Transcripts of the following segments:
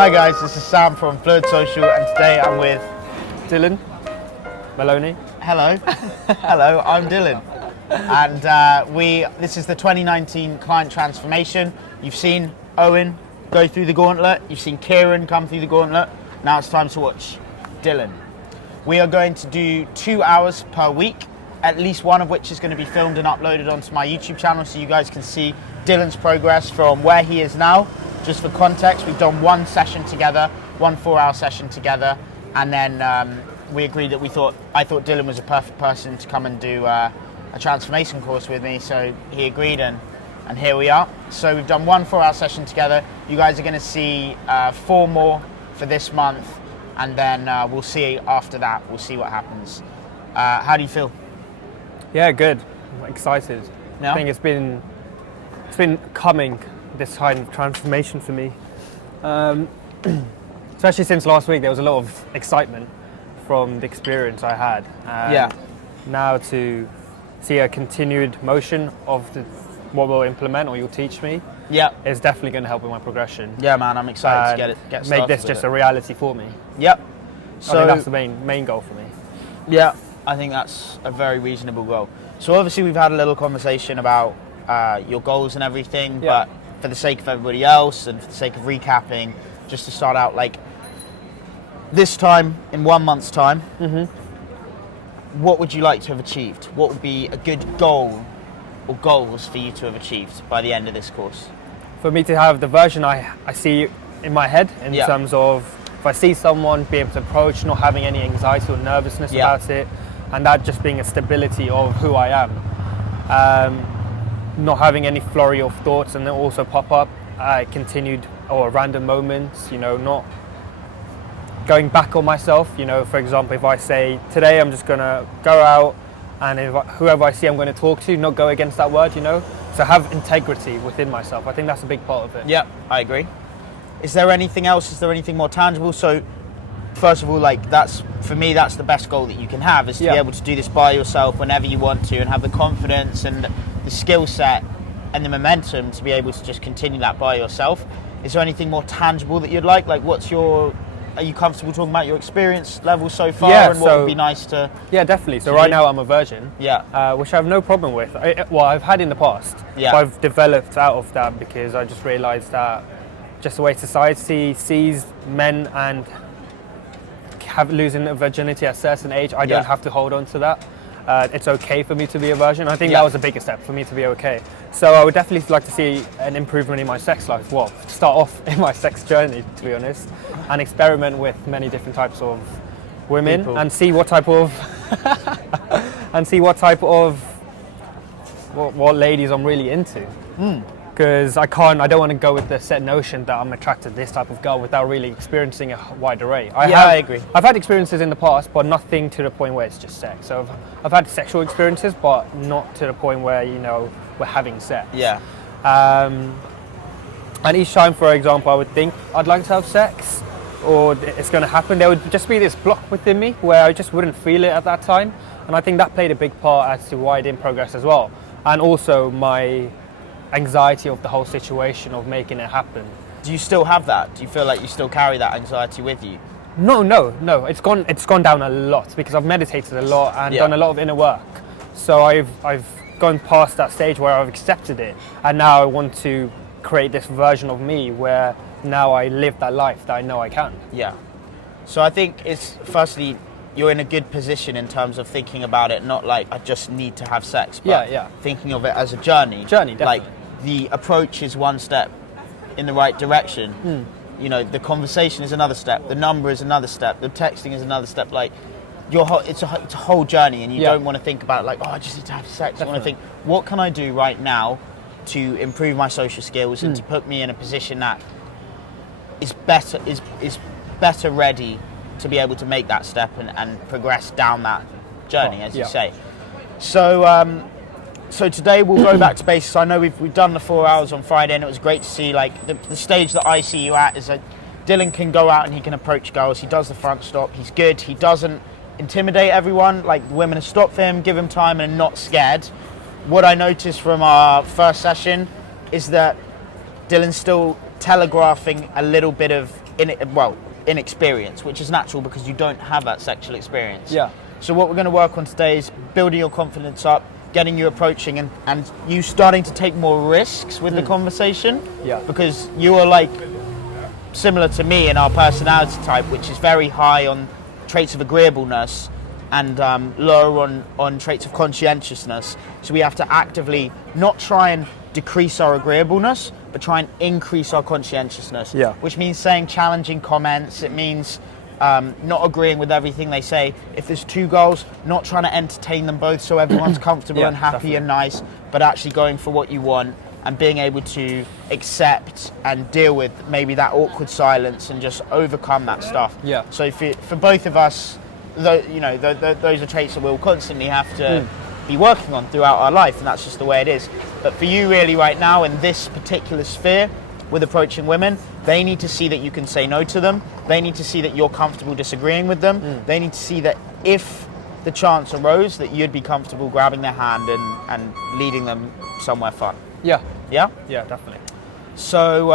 Hi guys, this is Sam from Fluid Social, and today I'm with Dillon, Maloney. Hello, hello. I'm Dillon, and this is the 2019 client transformation. You've seen Owen go through the gauntlet. You've seen Kieran come through the gauntlet. Now it's time to watch Dillon. We are going to do 2 hours per week, at least one of which is going to be filmed and uploaded onto my YouTube channel, so you guys can see Dillon's progress from where he is now. Just for context, we've done one session together, one 4-hour session together, and then we agreed that I thought Dillon was a perfect person to come and do a transformation course with me, so he agreed, and here we are. So we've done one 4-hour session together. You guys are going to see 4 more for this month, and then we'll see after that. We'll see what happens. How do you feel? Yeah, good. I'm excited. Yeah? I think it's been coming, this kind of transformation for me. Especially since last week, there was a lot of excitement from the experience I had. Yeah. Now to see a continued motion of what we'll implement or you'll teach me, Yeah. is definitely going to help with my progression. Yeah, man, I'm excited to get started make this with just it. a reality for me. Yep. I So think that's the main goal for me. yeah, I think that's a very reasonable goal. So obviously we've had a little conversation about your goals and everything, Yeah. but for the sake of everybody else and for the sake of recapping, just to start out, like this time, in 1 month's time, what would you like to have achieved? What would be a good goal or goals for you to have achieved by the end of this course? For me to have the version I see in my head in Yeah. terms of if I see someone, be able to approach, not having any anxiety or nervousness Yeah. about it, and that just being a stability of who I am. Not having any flurry of thoughts and then also pop up continued or random moments, not going back on myself. For example, if I say today I'm just gonna go out and whoever I see I'm going to talk to, not go against that word, so have integrity within myself. I think that's a big part of it. Yeah, I agree. Is there anything else? Is there anything more tangible? So first of all, that's for me, that's the best goal that you can have, is to be able to do this by yourself whenever you want to, and have the confidence and the skill set and the momentum to be able to just continue that by yourself. Is there anything more tangible that you'd like? Like, are you comfortable talking about your experience level so far, and what would be nice to... Yeah, definitely. So right now I'm a virgin, which I have no problem with. I've had in the past, but I've developed out of that because I just realised that just the way society sees men and losing a virginity at a certain age, I don't have to hold on to that. It's okay for me to be a virgin. I think that was a bigger step for me to be okay. So I would definitely like to see an improvement in my sex life. Well, start off in my sex journey, to be honest, and experiment with many different types of women and see what type of what ladies I'm really into. Because I don't want to go with the set notion that I'm attracted to this type of girl without really experiencing a wide array. I agree. I've had experiences in the past, but nothing to the point where it's just sex. So I've had sexual experiences, but not to the point where, we're having sex. Yeah. And each time, for example, I would think I'd like to have sex, or it's going to happen, there would just be this block within me where I just wouldn't feel it at that time. And I think that played a big part as to why I didn't progress as well. And also my anxiety of the whole situation of making it happen. Do you still have that? Do you feel like you still carry that anxiety with you? No. It's gone down a lot because I've meditated a lot and done a lot of inner work. So I've gone past that stage where I've accepted it, and now I want to create this version of me where now I live that life that I know I can. Yeah. So I think it's, firstly, you're in a good position in terms of thinking about it, not like I just need to have sex, but thinking of it as a journey. Definitely. Like, the approach is one step in the right direction. The conversation is another step, the number is another step, the texting is another step. Like, it's a whole journey, and you don't want to think about it like, I just need to have sex. Definitely. You want to think, what can I do right now to improve my social skills and to put me in a position that is better ready to be able to make that step and progress down that journey, as you say. So today we'll go back to basics. I know we've done the 4 hours on Friday, and it was great to see, like, the stage that I see you at is that Dillon can go out and he can approach girls. He does the front stop. He's good. He doesn't intimidate everyone. Like, the women have stopped for him, give him time, and are not scared. What I noticed from our first session is that Dillon's still telegraphing a little bit of inexperience, which is natural because you don't have that sexual experience. Yeah. So what we're going to work on today is building your confidence up, getting you approaching and you starting to take more risks with the conversation. Yeah. Because you are like similar to me in our personality type, which is very high on traits of agreeableness and lower on traits of conscientiousness. So we have to actively not try and decrease our agreeableness, but try and increase our conscientiousness. Yeah. Which means saying challenging comments. It means not agreeing with everything they say. If there's two girls, not trying to entertain them both so everyone's comfortable and happy definitely. and nice, but actually going for what you want and being able to accept and deal with maybe that awkward silence and just overcome that stuff. Yeah. So for both of us, those are traits that we'll constantly have to be working on throughout our life, and that's just the way it is. But for you really right now in this particular sphere with approaching women, they need to see that you can say no to them. They need to see that you're comfortable disagreeing with them. They need to see that if the chance arose that you'd be comfortable grabbing their hand and leading them somewhere fun. Yeah. Yeah? Yeah, definitely. So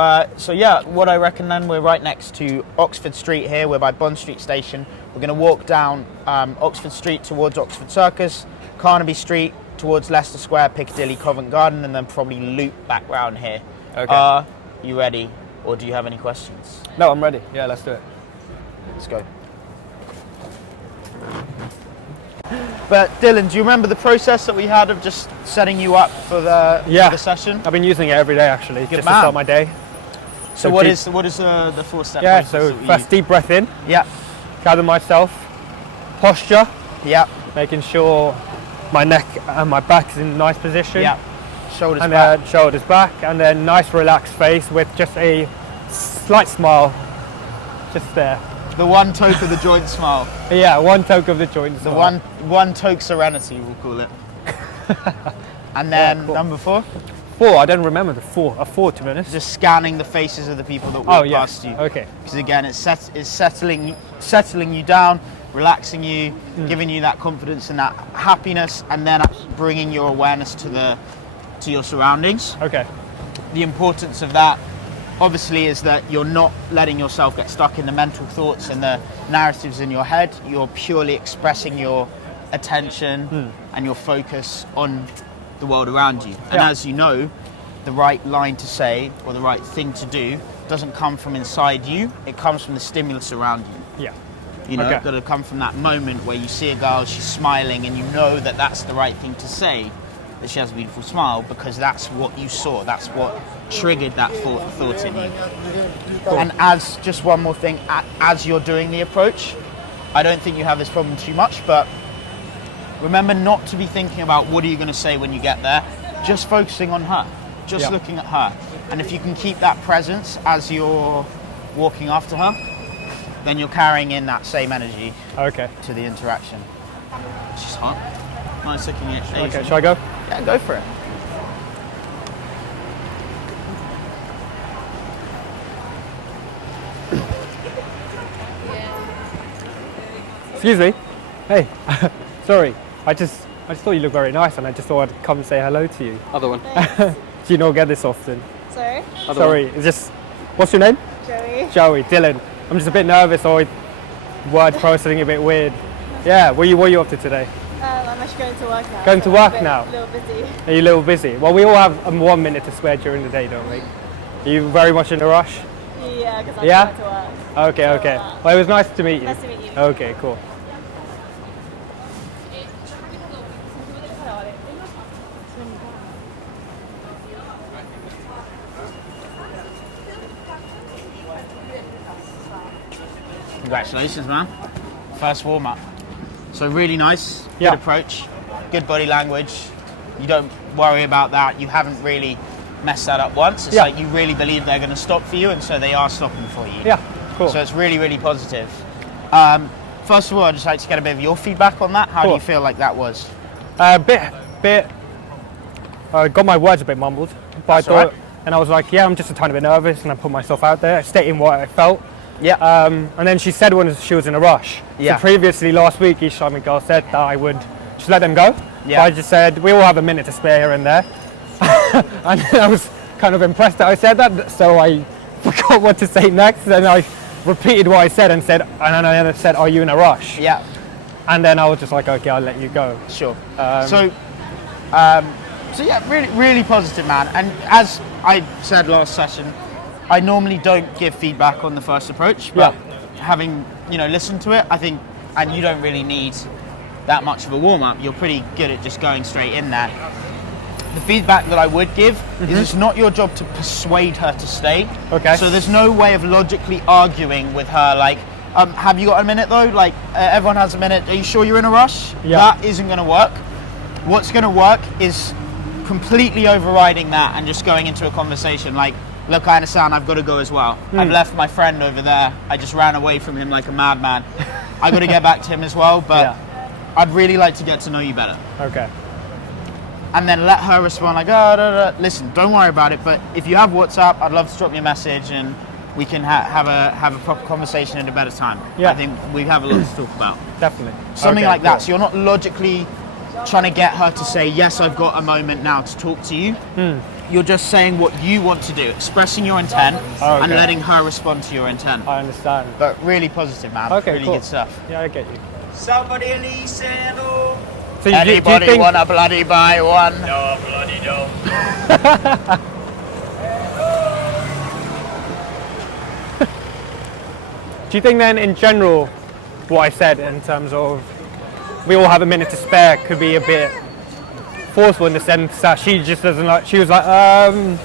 what I reckon then, we're right next to Oxford Street here. We're by Bond Street Station. We're going to walk down Oxford Street towards Oxford Circus, Carnaby Street towards Leicester Square, Piccadilly, Covent Garden, and then probably loop back round here. Okay. Are you ready, or do you have any questions? No, I'm ready. Yeah, let's do it. Let's go. But Dylan, do you remember the process that we had of just setting you up for the session? I've been using it every day actually, just to man. start my day. So what is the 4-step Yeah, process? so that we first use? deep breath in, Yeah, gather myself, posture, yeah, making sure my neck and my back is in a nice position. yeah. Shoulders And back. then shoulders back, and then nice relaxed face with just a slight smile, just there. The one toke of the joint smile. Yeah, one toke of the joint. The one toke serenity, we'll call it. And then cool. number 4, 4, I don't remember the 4. A 4 to be honest. just scanning the faces of the people that walk past you. Okay. Because again, it's settling you down, relaxing you, giving you that confidence and that happiness, and then bringing your awareness to your surroundings. Okay. The importance of that obviously is that you're not letting yourself get stuck in the mental thoughts and the narratives in your head. You're purely expressing your attention and your focus on the world around you. And as you know, the right line to say or the right thing to do doesn't come from inside you, it comes from the stimulus around you. Yeah. You know, it's got to come from that moment where you see a girl, she's smiling, and you know that that's the right thing to say, that she has a beautiful smile, because that's what you saw, that's what triggered that thought in you. Cool. And as just one more thing, as you're doing the approach, I don't think you have this problem too much, but remember not to be thinking about what are you going to say when you get there, just focusing on her, just looking at her. And if you can keep that presence as you're walking after her, then you're carrying in that same energy to the interaction. She's hot. Nice looking at Asian. Okay, shall I go? Yeah, go for it. Excuse me. Hey. Sorry. I just thought you looked very nice, and I just thought I'd come and say hello to you. Other one. Do you not get this often? Sorry? Sorry. It's just. What's your name? Joey. Joey. Dillon. I'm just a bit nervous, or word processing a bit weird. Yeah. What are you up to today? I'm actually going to work now. Going to work now? A little busy. Are you a little busy? Well, we all have 1 minute to spare during the day, don't we? Are you very much in a rush? Yeah, because I'm Yeah? going to work. Okay, okay. Well, it was nice to meet you. Nice to meet you. Okay, cool. Congratulations, man. First warm up. So really nice, good approach, good body language. You don't worry about that. You haven't really messed that up once. It's like you really believe they're going to stop for you, and so they are stopping for you. Yeah, cool. So it's really, really positive. First of all, I'd just like to get a bit of your feedback on that. How do you feel like that was? Bit. I got my words a bit mumbled, but I thought, and I was like, I'm just a tiny bit nervous, and I put myself out there, stating what I felt. Yeah. And then she said when she was in a rush. Yeah. So previously last week, each time a girl said that I would just let them go. Yeah. But I just said we all have a minute to spare here and there. And I was kind of impressed that I said that, so I forgot what to say next. And I repeated what I said and then I said, "Are you in a rush?" Yeah. And then I was just like, "Okay, I'll let you go." Sure. So yeah, really, really positive, man. And as I said last session, I normally don't give feedback on the first approach, but having listened to it, I think, and you don't really need that much of a warm up. You're pretty good at just going straight in there. The feedback that I would give is it's not your job to persuade her to stay. Okay. So there's no way of logically arguing with her, like, have you got a minute though? Like, everyone has a minute. Are you sure you're in a rush? Yeah. That isn't going to work. What's going to work is completely overriding that and just going into a conversation like, look, I understand, I've got to go as well. I've left my friend over there. I just ran away from him like a madman. I've got to get back to him as well, but I'd really like to get to know you better. Okay. And then let her respond like, listen, don't worry about it, but if you have WhatsApp, I'd love to drop me a message and we can have a proper conversation at a better time. Yeah. I think we have a lot to talk about. Definitely. Something Okay, like that. cool. So you're not logically trying to get her to say, yes, I've got a moment now to talk to you. You're just saying what you want to do, expressing your intent and letting her respond to your intent. I understand. But really positive, man. Okay, really cool. good stuff. Yeah, I get you. Somebody listen, oh. So Anybody do you think, wanna bloody buy one? No, bloody no. do you think then in general what I said in terms of we all have a minute to spare could be a bit forceful in the sense that she just doesn't like, she was like, I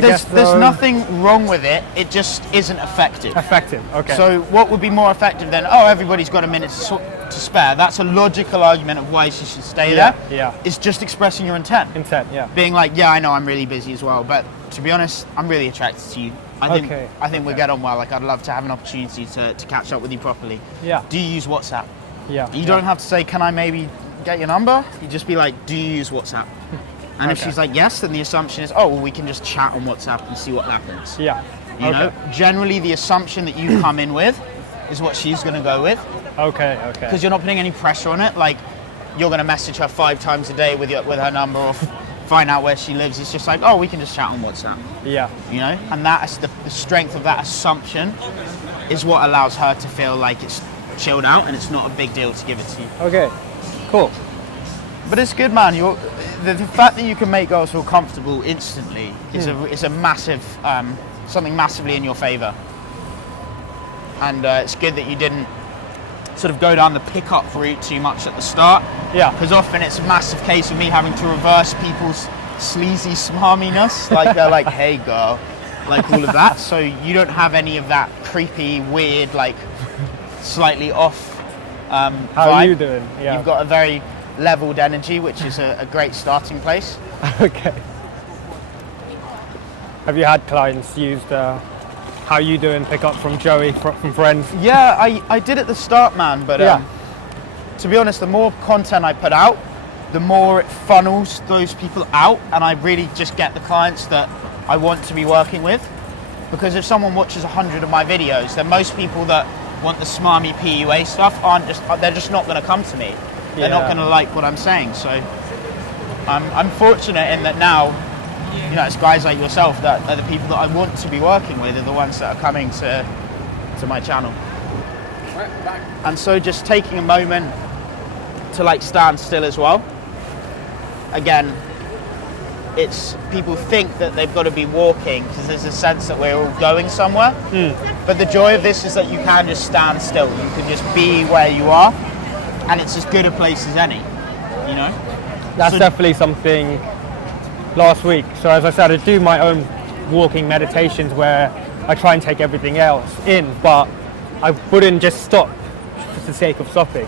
guess so. There's nothing wrong with it, it just isn't effective. Effective, okay. So what would be more effective than, everybody's got a minute to spare? That's a logical argument of why she should stay there. Yeah. It's just expressing your intent. Intent, yeah. Being like, yeah, I know I'm really busy as well, but to be honest, I'm really attracted to you. I think we get on well. Like, I'd love to have an opportunity to catch up with you properly. Yeah. Do you use WhatsApp? Yeah. You don't have to say, can I maybe get your number? You just be like, do you use WhatsApp? And if she's like, yes, then the assumption is, we can just chat on WhatsApp and see what happens. Yeah. You know, generally the assumption that you come in with is what she's going to go with. Okay. Because you're not putting any pressure on it. Like, you're going to message her 5 times a day with her number or find out where she lives. It's just like, we can just chat on WhatsApp. Yeah. You know, and that is the strength of that assumption is what allows her to feel like it's chilled out and it's not a big deal to give it to you. Okay. Cool. But it's good, man. The fact that you can make girls feel comfortable instantly is a massive, something massively in your favour. And it's good that you didn't sort of go down the pickup route too much at the start. Yeah. Because often it's a massive case of me having to reverse people's sleazy smarminess. Like, they're like, hey girl, like all of that. So you don't have any of that creepy, weird, like slightly off How vibe. are you doing? Yeah. You've got a very leveled energy, which is a great starting place. Okay. Have you had clients use the how you doing pick up from Joey from friends? Yeah, I did at the start, man, but to be honest, the more content I put out, the more it funnels those people out, and I really just get the clients that I want to be working with. Because if someone watches 100 of my videos, then most people that want the smarmy PUA stuff they're just not going to come to me. They're not going to like what I'm saying. So I'm fortunate in that now, it's guys like yourself that are the people that I want to be working with, are the ones that are coming to my channel. And so just taking a moment to like stand still as well. Again, it's people think that they've got to be walking because there's a sense that we're all going somewhere. But the joy of this is that you can just stand still. You can just be where you are, and it's as good a place as any, That's definitely something last week. So as I said, I do my own walking meditations where I try and take everything else in, but I wouldn't just stop for the sake of stopping,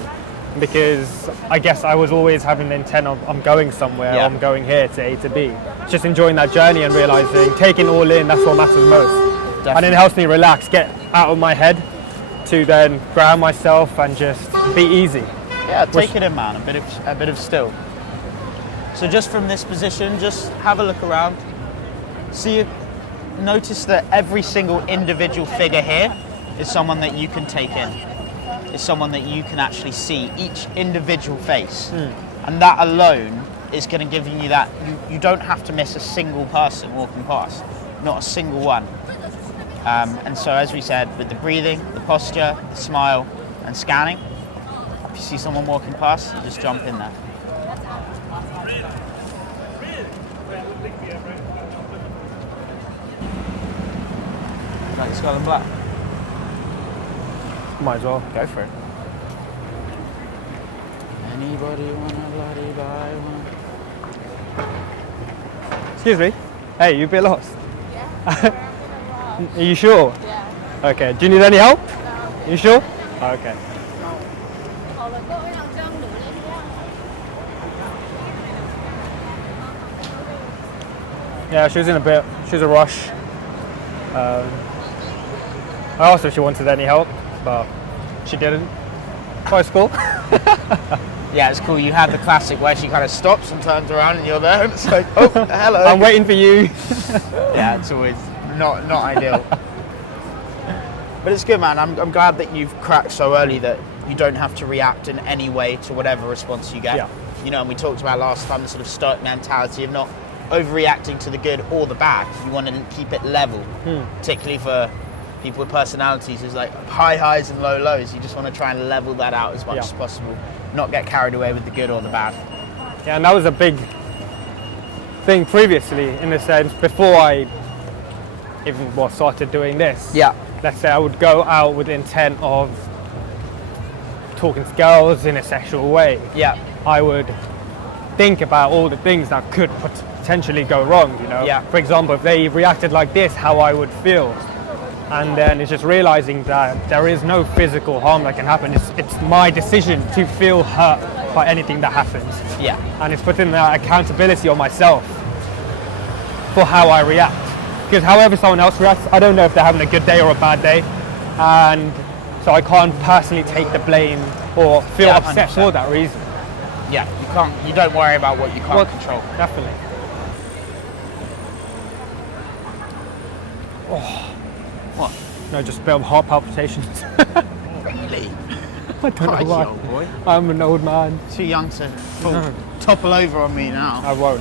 because I guess I was always having the intent of I'm going somewhere, I'm going here to A to B. Just enjoying that journey and realizing, taking it all in, that's what matters most. Definitely. And it helps me relax, get out of my head to then ground myself and just be easy. Yeah, take it in, man, a bit of still. So just from this position, just have a look around. Notice that every single individual figure here is someone that you can take in. Is someone that you can actually see, each individual face. And that alone is going to give you that, you don't have to miss a single person walking past, not a single one. And so, as we said, with the breathing, the posture, the smile, and scanning, if you see someone walking past, you just jump in there. Like Skull and Black. Might as well go for it. Anybody wanna bloody buy one? Excuse me. Hey, you a bit lost? Yeah. Are you sure? Yeah. Okay. Do you need any help? No. You sure? Okay. Yeah, she was in a a rush. I asked her if she wanted any help, but she didn't. Quite cool. Yeah, it's cool. You have the classic where she kind of stops and turns around and you're there and it's like, oh, hello. I'm waiting for you. Yeah, it's always not ideal. But it's good, man. I'm glad that you've cracked so early that you don't have to react in any way to whatever response you get. Yeah. You know, and we talked about last time the sort of stoic mentality of not overreacting to the good or the bad. You want to keep it level, particularly for people with personalities. There's like high highs and low lows. You just want to try and level that out as much as possible, not get carried away with the good or the bad. Yeah, and that was a big thing previously, in the sense, before I even started doing this. Yeah. Let's say I would go out with the intent of talking to girls in a sexual way. Yeah. I would think about all the things that could potentially go wrong, you know. Yeah. For example, if they reacted like this, how I would feel. And then it's just realizing that there is no physical harm that can happen. It's my decision to feel hurt by anything that happens. Yeah. And it's putting that accountability on myself for how I react. Because however someone else reacts, I don't know if they're having a good day or a bad day. And so I can't personally take the blame or feel upset 100%. for that reason. Yeah, you don't worry about what you can't control. Definitely. Oh. What? No, just a bit of heart palpitations. Really? I don't know Crikey, why. old boy. I'm an old man. Too young to topple over on me now. I won't.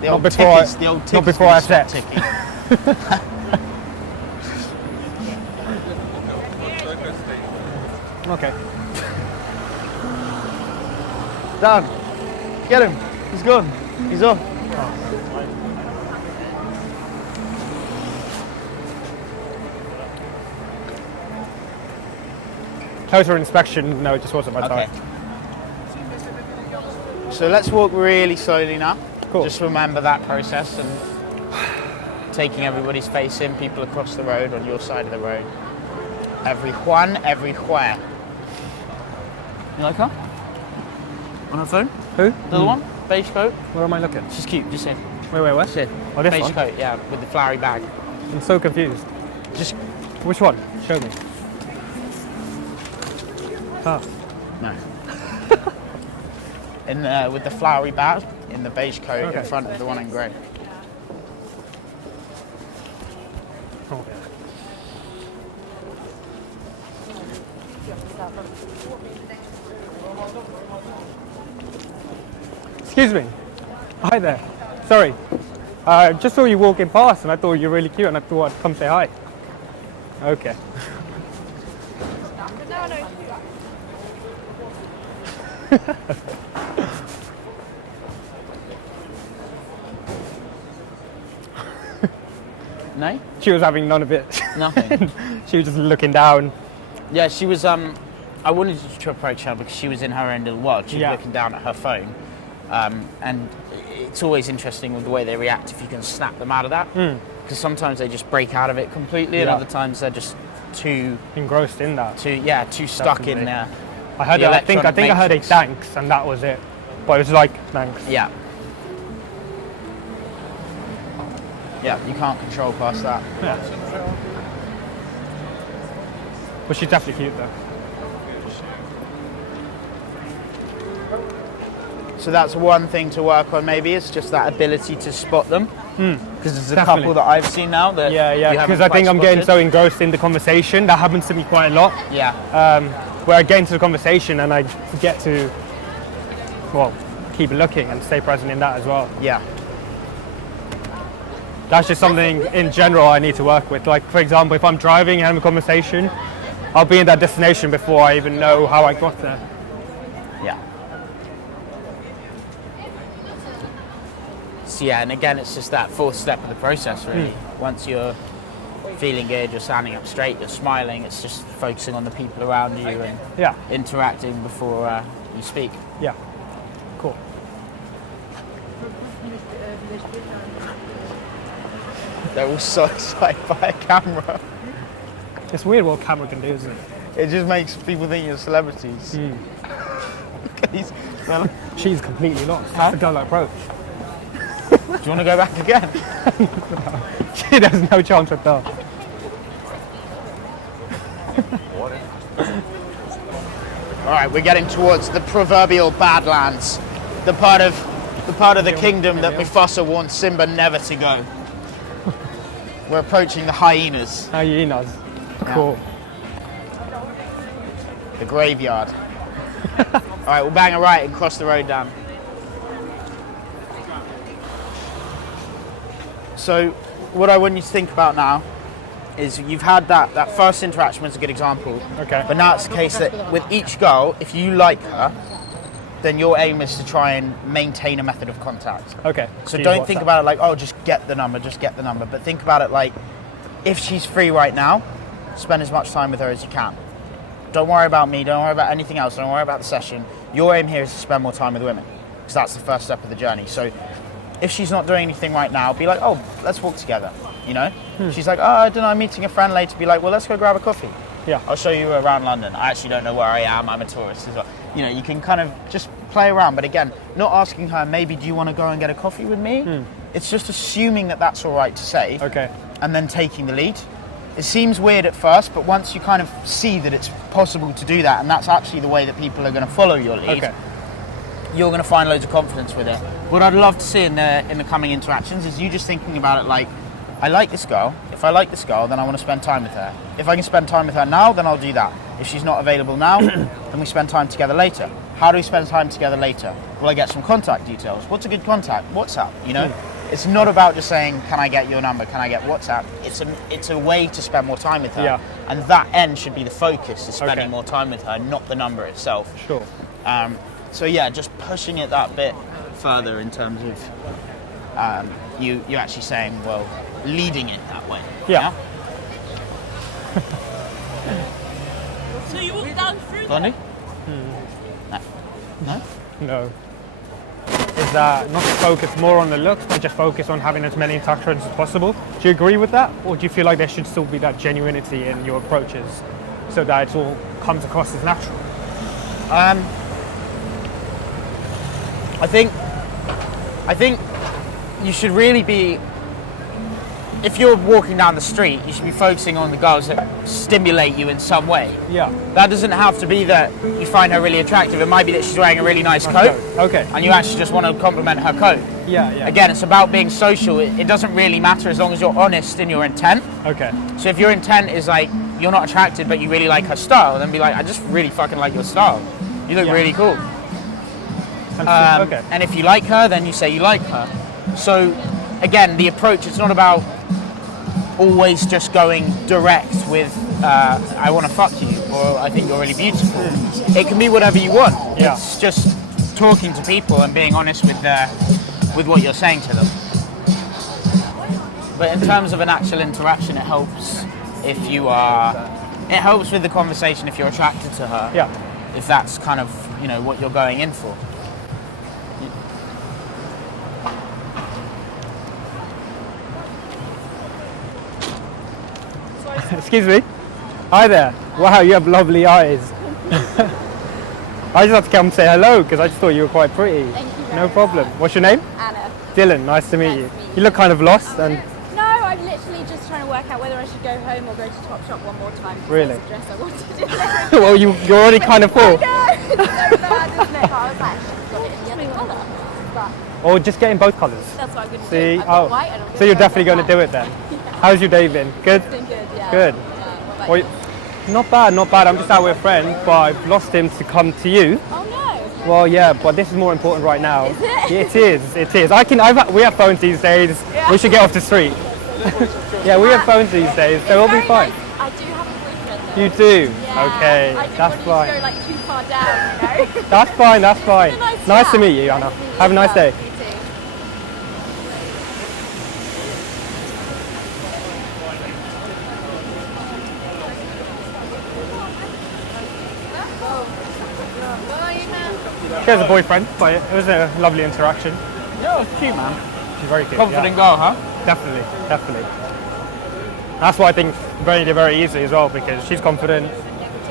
The old tickies not before I stop set. ticking. Okay. Dan, get him. He's gone. He's off. Closer inspection, no, it just wasn't my time. So let's walk really slowly now. Cool. Just remember that process and taking everybody's face in, people across the road, on your side of the road. Every Juan, everywhere. You like her? On her phone? Who? The other one? Beige coat? Where am I looking? She's cute, just in. Wait, what? Sit. Oh, this Beige one? coat, yeah, with the flowery bag. I'm so confused. Just, Which one? Show me. Ah. no. With the flowery bag, in the beige coat, in front of the one in grey. Oh, yeah. Excuse me. Hi there. Sorry. I just saw you walking past and I thought you were really cute and I thought I'd come say hi. Okay. No? She was having none of it. Nothing. She was just looking down. Yeah, she was, I wanted to approach her because she was in her own little world. She was looking down at her phone. And it's always interesting with the way they react if you can snap them out of that. Because sometimes they just break out of it completely and other times they're just too... engrossed in that. Too stuck in there. I think I heard a thanks and that was it. But it was like, thanks. Yeah. Yeah, you can't control past that. Yeah. But she's definitely cute though. So that's one thing to work on maybe, it's just that ability to spot them. Because there's a couple that I've seen now that because I think I'm getting so engrossed in the conversation. That happens to me quite a lot. Yeah. Where I get into the conversation and I forget to, keep looking and stay present in that as well. Yeah. that's just something in general I need to work with. Like, for example, if I'm driving and having a conversation, I'll be in that destination before I even know how I got there. Yeah. So yeah, and again, it's just that fourth step of the process, really. Once you're feeling good, you're standing up straight, you're smiling, it's just focusing on the people around you and interacting before you speak. Yeah. Cool. They're all so excited by a camera. It's weird what a camera can do, isn't it? It just makes people think you're celebrities. She's completely lost. Huh? That's a dull approach. Do you want to go back again? She has no chance with that. All right, we're getting towards the proverbial Badlands, the part of the kingdom that Mufasa warned Simba never to go. We're approaching the hyenas. Hyenas. Cool. The graveyard. All right, we'll bang a right and cross the road down. So, what I want you to think about now is you've had that first interaction was a good example. Okay. But now it's the case that with each girl, if you like her, then your aim is to try and maintain a method of contact. Okay. So don't think about it like, oh, just get the number. But think about it like, if she's free right now, spend as much time with her as you can. Don't worry about me, don't worry about anything else, don't worry about the session. Your aim here is to spend more time with women, because that's the first step of the journey. So if she's not doing anything right now, be like, oh, let's walk together, you know? She's like, oh, I don't know, I'm meeting a friend later. Be like, well, let's go grab a coffee. Yeah. I'll show you around London. I actually don't know where I am, I'm a tourist as well. You know, you can kind of just play around, but again, not asking her, maybe do you want to go and get a coffee with me? It's just assuming that that's all right to say. Okay. And then taking the lead. It seems weird at first, but once you kind of see that it's possible to do that, and that's actually the way that people are going to follow your lead, you're going to find loads of confidence with it. What I'd love to see in the coming interactions is you just thinking about it like, I like this girl. If I like this girl, then I want to spend time with her. If I can spend time with her now, then I'll do that. If she's not available now, then we spend time together later. How do we spend time together later? Well, I get some contact details. What's a good contact? WhatsApp, you know? It's not about just saying, can I get your number? Can I get WhatsApp? It's a way to spend more time with her. Yeah. And that end should be the focus, is spending more time with her, not the number itself. Sure. So yeah, just pushing it that bit further in terms of you actually saying, well, leading it that way. Yeah. So you walk down through Funny? there? No? No. Is that not to focus more on the looks, but just focus on having as many interactions as possible? Do you agree with that? Or do you feel like there should still be that genuinity in your approaches so that it all comes across as natural? I think you should really be, if you're walking down the street, you should be focusing on the girls that stimulate you in some way. Yeah. That doesn't have to be that you find her really attractive. It might be that she's wearing a really nice coat. Okay. And you actually just want to compliment her coat. Yeah. Again, it's about being social. It doesn't really matter as long as you're honest in your intent. Okay. So if your intent is like, you're not attracted, but you really like her style, then be like, I just really fucking like your style. You look really cool. And if you like her, then you say you like her. So again, the approach, it's not about always just going direct with I want to fuck you, or I think you're really beautiful. It can be whatever you want. Yeah. It's just talking to people and being honest with what you're saying to them. But in terms of an actual interaction, it helps if you are, it helps with the conversation if you're attracted to her. Yeah. If that's kind of, you know, what you're going in for. Excuse me. Hi there. Wow, you have lovely eyes. I just had to come say hello because I just thought you were quite pretty. Thank you. No problem. What's your name? Anna. Dillon. Nice to meet you. Nice to meet you. You look kind of lost and. No, I'm literally just trying to work out whether I should go home or go to Topshop one more time. Really? There's a dress I wanted in. Well, you're already kind of full. I know. It's so bad, isn't it? But I was like, I've got it in the other colour. But Or just get in both colours. that's what I'm going to See? do. I've got white and I'm So you're definitely going to do it then. How's your day been? Good? It's been good, yeah. Good. Yeah, what about Well, you? not bad. I'm just out with a friend, but I've lost him to come to you. Oh no. Well, yeah, but this is more important right now. Is it? It is. It is. We have phones these days. Yeah. We should get off the street. Yeah, we have phones these days, so we'll be fine. Nice. I do have a boyfriend though. You do? Yeah, Okay, I didn't that's want fine. you to go like too far down, you know? That's fine, that's fine. Nice to chat. meet you, Anna. Nice to meet you Have a as nice well. day. You too. She has a boyfriend, but it was a lovely interaction. Yeah, cute, man. She's very cute. Confident yeah. girl, huh? Definitely, definitely. That's why I think very, very easily as well, because she's confident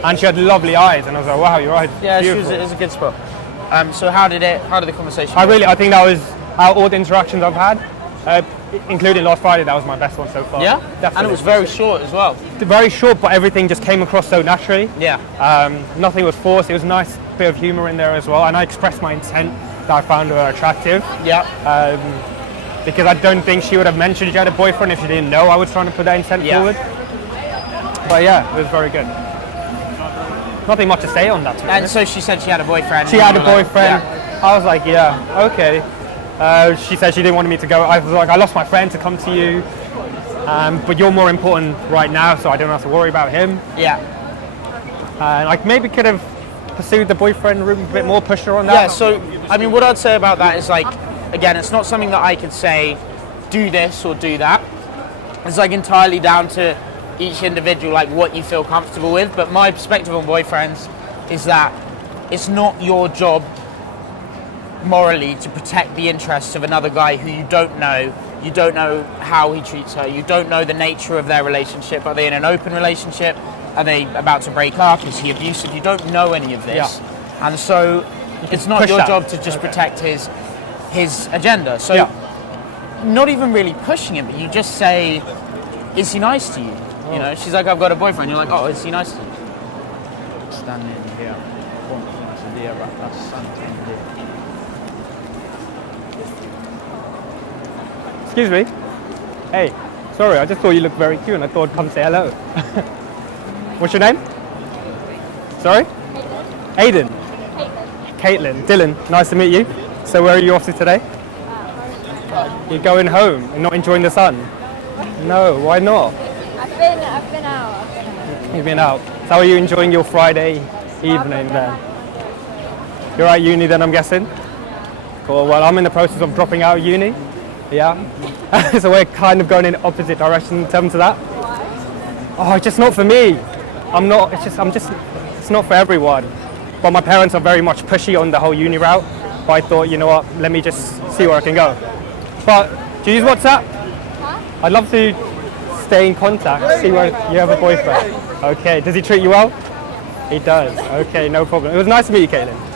and she had lovely eyes, and I was like, wow, your eyes are Yeah, beautiful. it was a good spot. So how did the conversation I go? think that was out of all the interactions I've had, including last Friday, that was my best one so far. Yeah? Definitely. And it was very short as well. Very short, but everything just came across so naturally. Yeah. Nothing was forced. It was a nice bit of humour in there as well, and I expressed my intent that I found her attractive. Yeah. Because I don't think she would have mentioned she had a boyfriend if she didn't know I was trying to put that intent forward. But yeah, it was very good. Nothing much to say on that. And so she said she had a boyfriend. She had a boyfriend. Yeah. I was like, yeah, okay. She said she didn't want me to go. I was like, I lost my friend to come to you, but you're more important right now, so I don't have to worry about him. Yeah. And I maybe could have pursued the boyfriend route a bit more, pushed her on that. Yeah, so, I mean, what I'd say about that is, like, again, it's not something that I could say, do this or do that. It's, like, entirely down to each individual, like, what you feel comfortable with. But my perspective on boyfriends is that it's not your job morally to protect the interests of another guy who you don't know. You don't know how he treats her. You don't know the nature of their relationship. Are they in an open relationship? Are they about to break up? Is he abusive? You don't know any of this. Yeah. And so it's not your job to just protect his agenda. So not even really pushing him, but you just say, is he nice to you? You know, she's like, I've got a boyfriend. You're like, oh, is he nice to you? Standing here, pointing to the other something here. Excuse me. Hey, sorry, I just thought you looked very cute and I thought I'd come say hello. What's your name? Sorry? Aiden. Caitlin. Dillon, nice to meet you. So where are you off to today? You're going home and not enjoying the sun? No, why not? I've been out. You've been out. So how are you enjoying your Friday evening then? You're at uni then, I'm guessing? Cool, well I'm in the process of dropping out of uni. Yeah. So we're kind of going in opposite directions in terms of that. Oh, it's just not for me. It's not for everyone. But my parents are very much pushy on the whole uni route. But I thought, you know what, let me just see where I can go. But do you use WhatsApp? I'd love to stay in contact, see where you have a boyfriend. Okay, does he treat you well? He does. Okay, no problem. It was nice to meet you, Caitlin.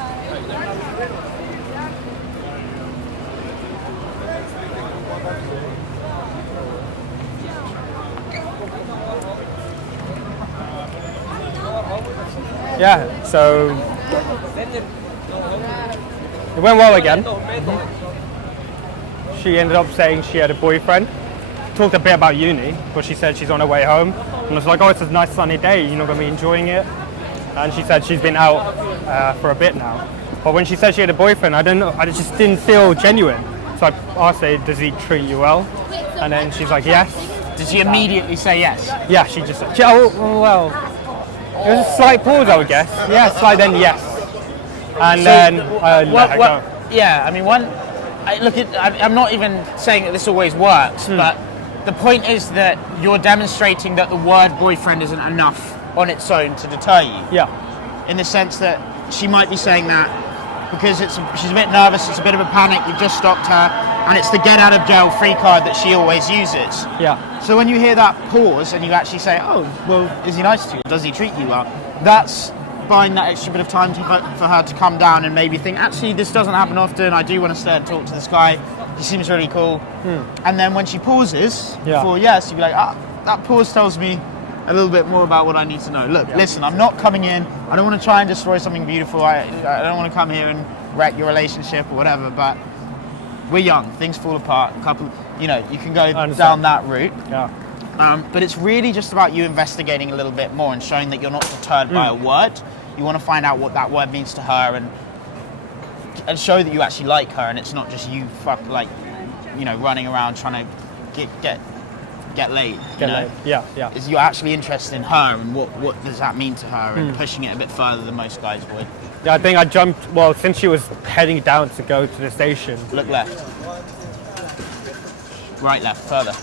Yeah, so it went well again. She ended up saying she had a boyfriend. Talked a bit about uni, but she said she's on her way home. And I was like, oh, it's a nice sunny day, you're not going to be enjoying it. And she said she's been out for a bit now. But when she said she had a boyfriend, I don't know, I just didn't feel genuine. So I asked her, does he treat you well? And then she's like, yes. Did she immediately say yes? Yeah, she just said, oh, well, it was a slight pause, I would guess. Yeah, slight then yes. And So, then I let her go. Yeah, I mean, I'm not even saying that this always works, but the point is that you're demonstrating that the word boyfriend isn't enough on its own to deter you. Yeah, In the sense that she might be saying that because she's a bit nervous, it's a bit of a panic, you've just stopped her, and it's the get out of jail free card that she always uses. yeah. So when you hear that pause and you actually say, oh, well, is he nice to you? Does he treat you well? That's buying that extra bit of time for her to come down and maybe think, actually, this doesn't happen often. I do want to stay and talk to this guy. He seems really cool. And then when she pauses for yes, you'd be like, that pause tells me a little bit more about what I need to know. Look, listen, I'm not coming in. I don't want to try and destroy something beautiful. I don't want to come here and wreck your relationship or whatever, but we're young. Things fall apart. You can go down that route. Yeah. But it's really just about you investigating a little bit more and showing that you're not deterred by a word. You want to find out what that word means to her and and show that you actually like her, and it's not just you running around trying to get laid. Yeah. Is you're actually interested in her, and what does that mean to her, and pushing it a bit further than most guys would. Yeah, I think I jumped. Well, since she was heading down to go to the station. Look left. Right, left, further.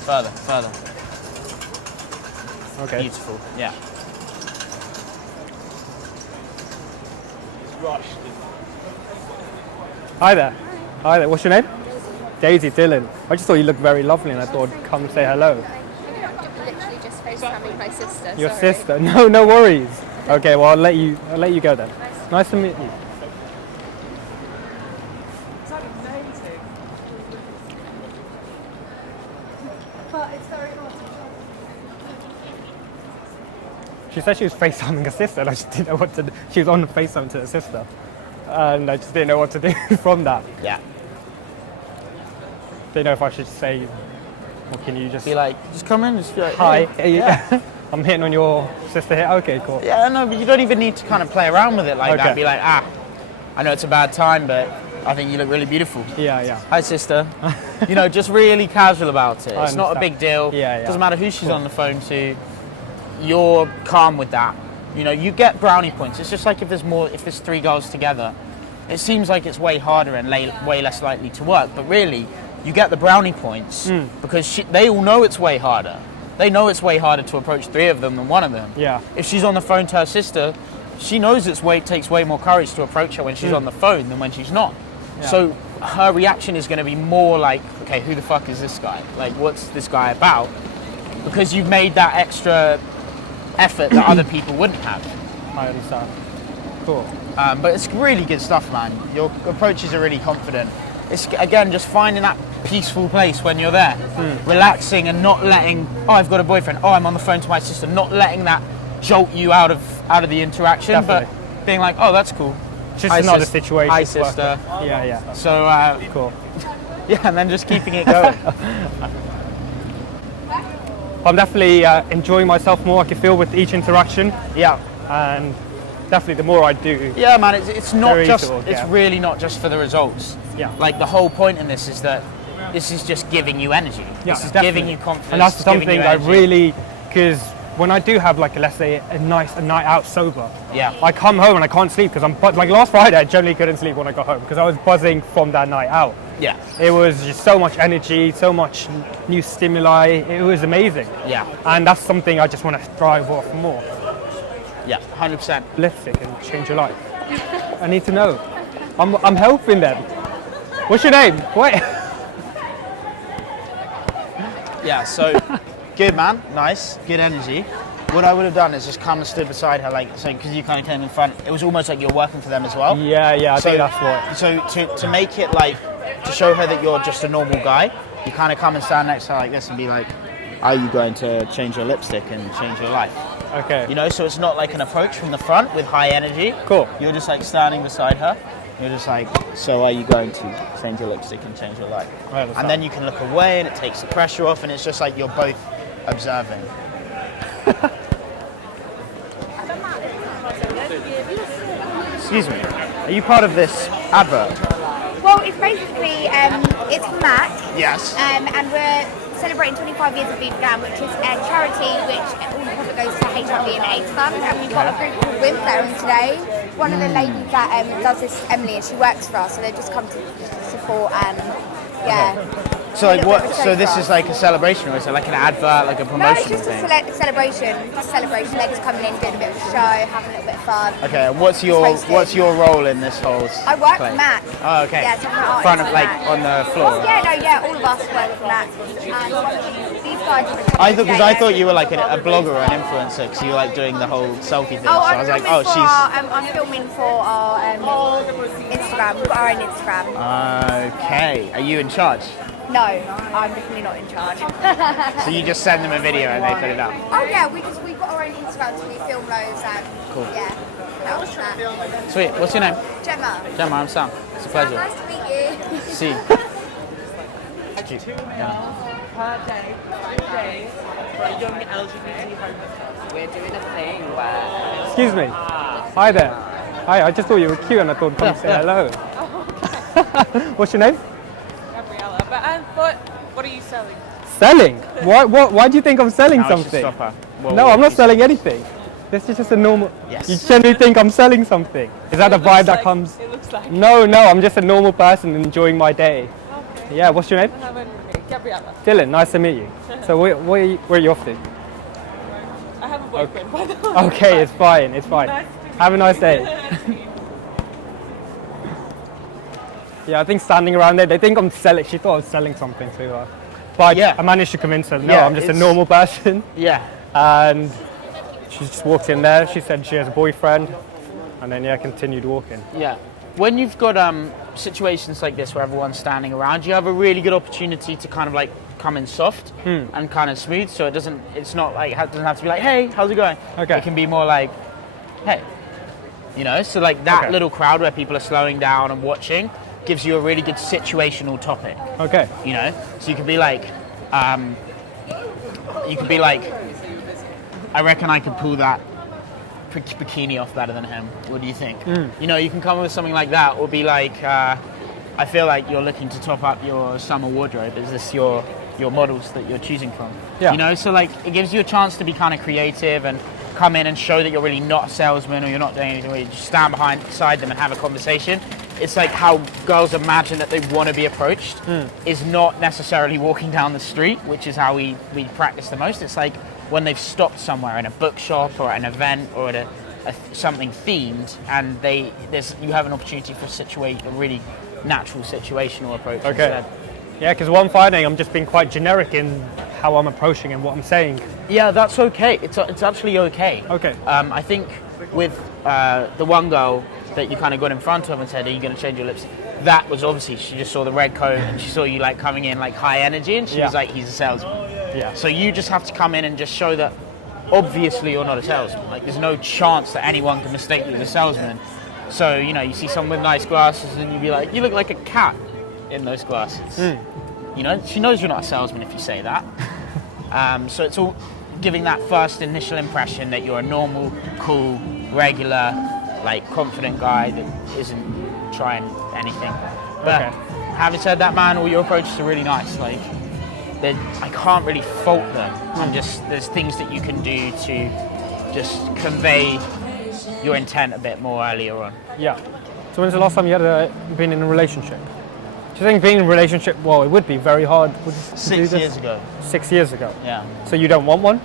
Okay. Beautiful. Yeah. Hi there. What's your name? Daisy. Dillon. I just thought you looked very lovely, and I thought I'd come say hello. Literally just FaceTiming my sister. Your sorry. sister? No worries. Okay, well I'll let you go then. Nice to meet you. She said she was FaceTiming her sister, and I just didn't know what to do. She was on the FaceTime to her sister, and I just didn't know what to do from that. Yeah. Didn't know if I should say, or can you just Be like, just come in, just be like, hi? hey. Yeah. I'm hitting on your sister here. Okay, cool. Yeah, no, but you don't even need to kind of play around with it like that. Okay. Be like, I know it's a bad time, but I think you look really beautiful. Yeah. Hi, sister. Just really casual about it. I It's not a big deal. Yeah. Doesn't matter who she's on the phone to. You're calm with that. You get brownie points. It's just like if there's 3 girls together, it seems like it's way harder and way less likely to work. But really, you get the brownie points because they all know it's way harder. They know it's way harder to approach 3 of them than 1 of them. Yeah. If she's on the phone to her sister, she knows it takes way more courage to approach her when she's on the phone than when she's not. Yeah. So her reaction is going to be more like, okay, who the fuck is this guy? Like, what's this guy about? Because you've made that extra effort that other people wouldn't have. I understand. Cool. But it's really good stuff, man. Your approaches are really confident. It's, again, just finding that peaceful place when you're there. Relaxing and not letting, I've got a boyfriend, I'm on the phone to my sister, not letting that jolt you out of the interaction. Definitely. But being like, that's cool. It's just another situation. Hi, to work sister. with. Yeah. So, Cool. yeah, and then just keeping it going. I'm definitely enjoying myself more. I can feel with each interaction. Yeah. And definitely the more I do. Yeah, man, it's not Very just, easy, it's yeah. really not just for the results. Yeah. Like, the whole point in this is that this is just giving you energy. Yeah, This is definitely. giving you confidence. And that's it's giving something you I energy. really, because when I do have like, let's say a night out sober, Yeah. I come home and I can't sleep because like last Friday I generally couldn't sleep when I got home because I was buzzing from that night out. Yeah. It was just so much energy, so much new stimuli. It was amazing. Yeah. And that's something I just want to strive for more. Yeah, 100%. Lipstick and change your life. I need to know. I'm helping them. What's your name? Wait. Yeah, so good, man. Nice, good energy. What I would have done is just come and stood beside her, like, so because you kind of came in front. It was almost like you're working for them as well. Yeah, I think that's what. So to make it like, to show her that you're just a normal guy, you kind of come and stand next to her like this and be like, are you going to change your lipstick and change your life? Okay. So it's not like an approach from the front with high energy. Cool. You're just like standing beside her. You're just like, so are you going to change your lipstick and change your life? I understand. And then you can look away and it takes the pressure off and it's just like you're both observing. Excuse me. Are you part of this advert? Well, it's basically, it's from Mac. Yes. And we're celebrating 25 years of Beat Down, which is a charity which all the profit goes to HIV and AIDS Fund. And we've got a group called Wim there today. One of the ladies that does this, Emily, and she works for us, so they just come to support and So like what? So this is like a celebration, or is it like an advert, like a No, it's promotional just thing? a celebration. Just a celebration. They're just coming in, doing a bit of a show, having a little bit of fun. Okay, and what's your role in this whole? I work place? for Mac. Oh, okay. Yeah, so I'm an artist Front of for like Mac. on the floor. Oh, yeah, all of us work for Mac. And these guys are I thought you were like a blogger or an influencer because you were like doing the whole selfie thing. Oh, so I was like, I'm filming for our Instagram. We've got our own Instagram. Okay. Are you in charge? No, I'm definitely not in charge. So you just send them a video and they put it up. Oh yeah, we've got our own Instagram, so we film loads and Cool. yeah, that was that. Sweet. What's your name? Gemma. Gemma, I'm Sam. It's a pleasure. Nice to meet you. See you. Per day, 5 days, for a young LGBT homeless. We're doing a thing where... Excuse me. Hi there. Hi, I just thought you were cute and I thought come say hello. What's your name? Gabriella. But what are you selling? Selling? Why do you think I'm selling Now we should something? stop her. Well, No, what I'm not she selling anything. This is just a normal. Yes. You generally think I'm selling something. Is that the vibe that comes? It looks like. No, I'm just a normal person enjoying my day. Okay. Yeah, what's your name? Gabriella. Dylan, nice to meet you. So where are you off to? I have a boyfriend, by the way. Okay, it's fine. Nice to meet Have a nice day. Yeah, I think standing around there, they think I'm selling. She thought I was selling something to her. But Yeah. I managed to convince her, no, Yeah, I'm just a it's- normal person. Yeah. And she just walked in there. She said she has a boyfriend. And then, continued walking. Yeah. When you've got situations like this where everyone's standing around, you have a really good opportunity to kind of like come in soft and kind of smooth. So it doesn't have to be like, hey, how's it going? Okay. It can be more like, hey, so like that little crowd where people are slowing down and watching gives you a really good situational topic. Okay. So you could be like, I reckon I could pull that bikini off better than him. What do you think? You can come up with something like that, or be like, I feel like you're looking to top up your summer wardrobe. Is this your models that you're choosing from? Yeah. So like it gives you a chance to be kind of creative and come in and show that you're really not a salesman or you're not doing anything, where you just stand beside them and have a conversation. It's like how girls imagine that they want to be approached is not necessarily walking down the street, which is how we practice the most. It's like when they've stopped somewhere in a bookshop or at an event or at something themed, and you have an opportunity for a really natural situational approach. Okay. Instead. Yeah, because what I'm finding, I'm just being quite generic in how I'm approaching and what I'm saying. Yeah, that's okay. It's actually okay. Okay. I think with the one girl that you kind of got in front of and said, are you going to change your lips? That was obviously, she just saw the red coat and she saw you like coming in like high energy, and she was like, he's a salesman. Yeah. So you just have to come in and just show that obviously you're not a salesman. Like there's no chance that anyone can mistake you as a salesman. So, you see someone with nice glasses and you'd be like, you look like a cat in those glasses. She knows you're not a salesman if you say that. So it's all giving that first initial impression that you're a normal, cool, regular, like confident guy that isn't trying anything. But having said that, man, all your approaches are really nice. Like, I can't really fault them. There's things that you can do to just convey your intent a bit more earlier on. Yeah. So when's the last time you had been in a relationship? Do you think being in a relationship, it would be very hard to do this? 6 years ago. 6 years ago? Yeah. So you don't want one?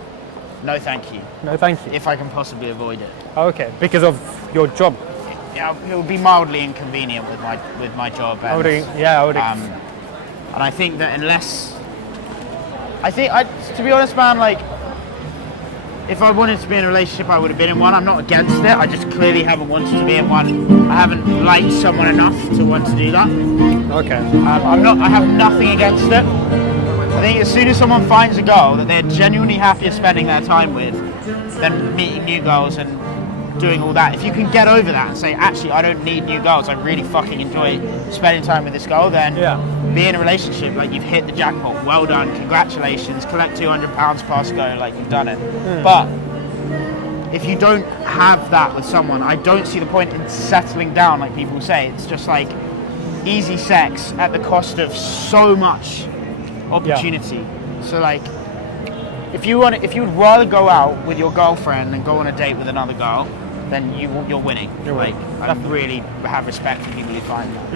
No, thank you. No, thank you. If I can possibly avoid it. Okay, because of your job? Yeah, it would be mildly inconvenient with my job. And, I would. And I think that to be honest, man, like, if I wanted to be in a relationship, I would have been in one. I'm not against it. I just clearly haven't wanted to be in one. I haven't liked someone enough to want to do that. Okay. I have nothing against it. I think as soon as someone finds a girl that they're genuinely happy spending their time with, then meeting new girls and doing all that, if you can get over that and say, actually, I don't need new girls, I really fucking enjoy spending time with this girl, then be in a relationship, like you've hit the jackpot. Well done, congratulations, collect £200 past go, like you've done it. But if you don't have that with someone, I don't see the point in settling down like people say. It's just like easy sex at the cost of so much opportunity. So like, if you would rather go out with your girlfriend than go on a date with another girl, then you're winning. You're like, winning. I really have respect for people who find that.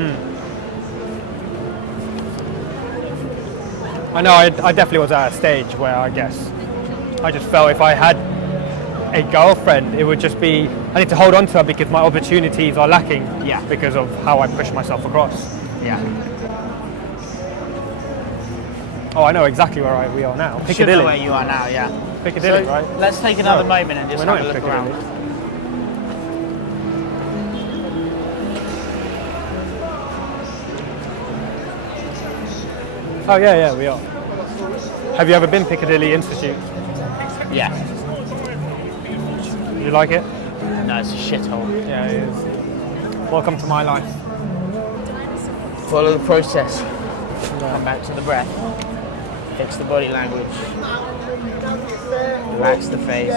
I know, I definitely was at a stage where I guess I just felt if I had a girlfriend, it would just be, I need to hold on to her because my opportunities are lacking because of how I push myself across. Yeah. Oh, I know exactly where we are now. You should Piccadilly. know where you are now, yeah. Piccadilly, So right? let's take another moment and just We're have not a in look Piccadilly. around. Oh yeah, we are. Have you ever been Piccadilly Institute? Yeah. You like it? No, it's a shithole. Yeah, it is. Welcome to my life. Follow the process. Come back to the breath. Fix the body language. Relax the face.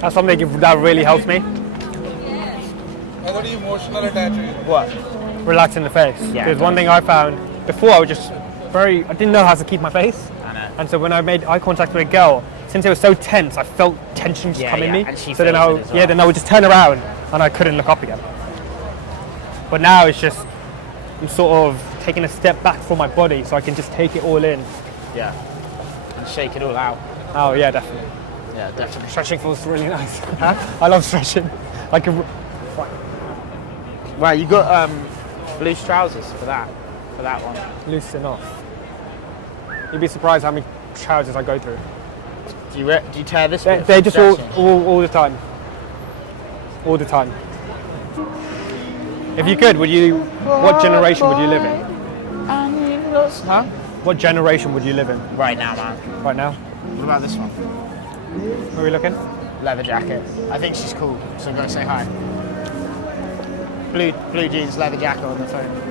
That's something that really helps me. very emotional attachment. What? Relax in the face. Yeah. Because one thing I found before, I didn't know how to keep my face. I know. And so when I made eye contact with a girl, since it was so tense, I felt tension just come in me. And she So then feels it as well. then I would just turn around and I couldn't look up again. But now it's just, I'm sort of taking a step back from my body so I can just take it all in. Yeah. And shake it all out. Oh yeah, definitely. Yeah, definitely. Stretching feels really nice. I love stretching. Like Well, you got loose trousers for that one. loosen off. You'd be surprised how many trousers I go through. Do you tear this bit? They from just all stretching? the time. All the time. If you could, what generation would you live in? Huh? What generation would you live in Right now, man. right now? What about this one? Where are we looking? Leather jacket. I think she's cool, so go say hi. Blue jeans, leather jacket on the phone.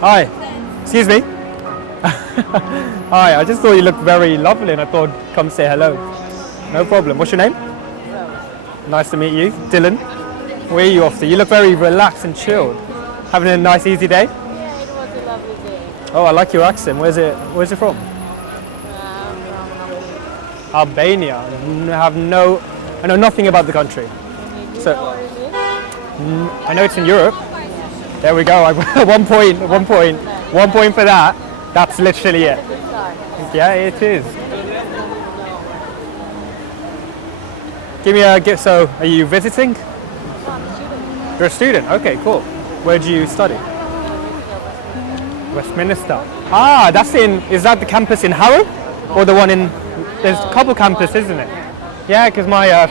Hi. Excuse me. Hi, I just thought you looked very lovely and I thought come say hello. No problem. What's your name? Nice to meet you. Dillon. Where are you off to? You look very relaxed and chilled. Having a nice easy day? Yeah, it was a lovely day. Oh, I like your accent. Where's it from? Albania. I know nothing about the country. So I know it's in Europe. There we go. One point for that. That's literally it. Yeah, it is. So, are you visiting? You're a student. Okay, cool. Where do you study? Westminster. Ah, is that the campus in Harrow? Or the one in, there's a couple campuses, isn't it? Yeah, because a